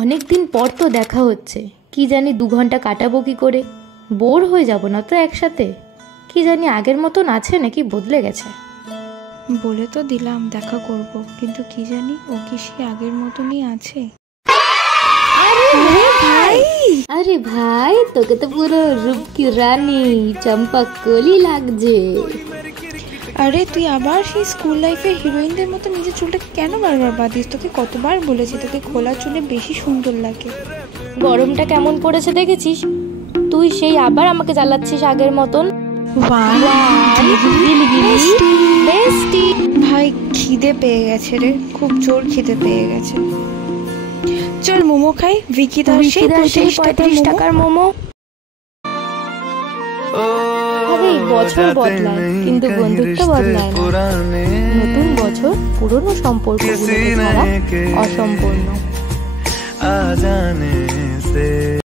অনেকদিন পর তো দেখা হচ্ছে, কি জানি 2 ঘন্টা কাটাবো কি করে? বোর হয়ে যাব না তো একসাথে? কি জানি আগের মতন আছে নাকি বদলে গেছে? বলে তো দিলাম দেখা করব, কিন্তু কি জানি ও কি সে আগের মতনই আছে। আরে ভাই, তোকে তো পুরো রূপ কি রানী চম্পা কলি লাগছে। আরে তুই আবার সেই স্কুল লাইফের হিরোইনদের মতো নিজের চুলটাকে কেন বারবার বাঁধিস? তোকে কতবার বলেছি তোকে খোলা চুলে বেশি সুন্দর লাগে। গরমটা কেমন পড়েছে দেখেছিস? তুই সেই আবার আমাকে জ্বালাচ্ছিস আগের মতন। ভাই খিদে পেয়ে গেছে রে, খুব জোর খিদে পেয়ে গেছে। চল মোমো খাই। ভিকিদার সেই 35 টাকার মোমো। আরে বছর বদলায় কিন্তু বন্ধুত্ব বদলায় না। নতুন বছর পুরনো সম্পর্কগুলোকে ছাড়া অসম্পূর্ণ।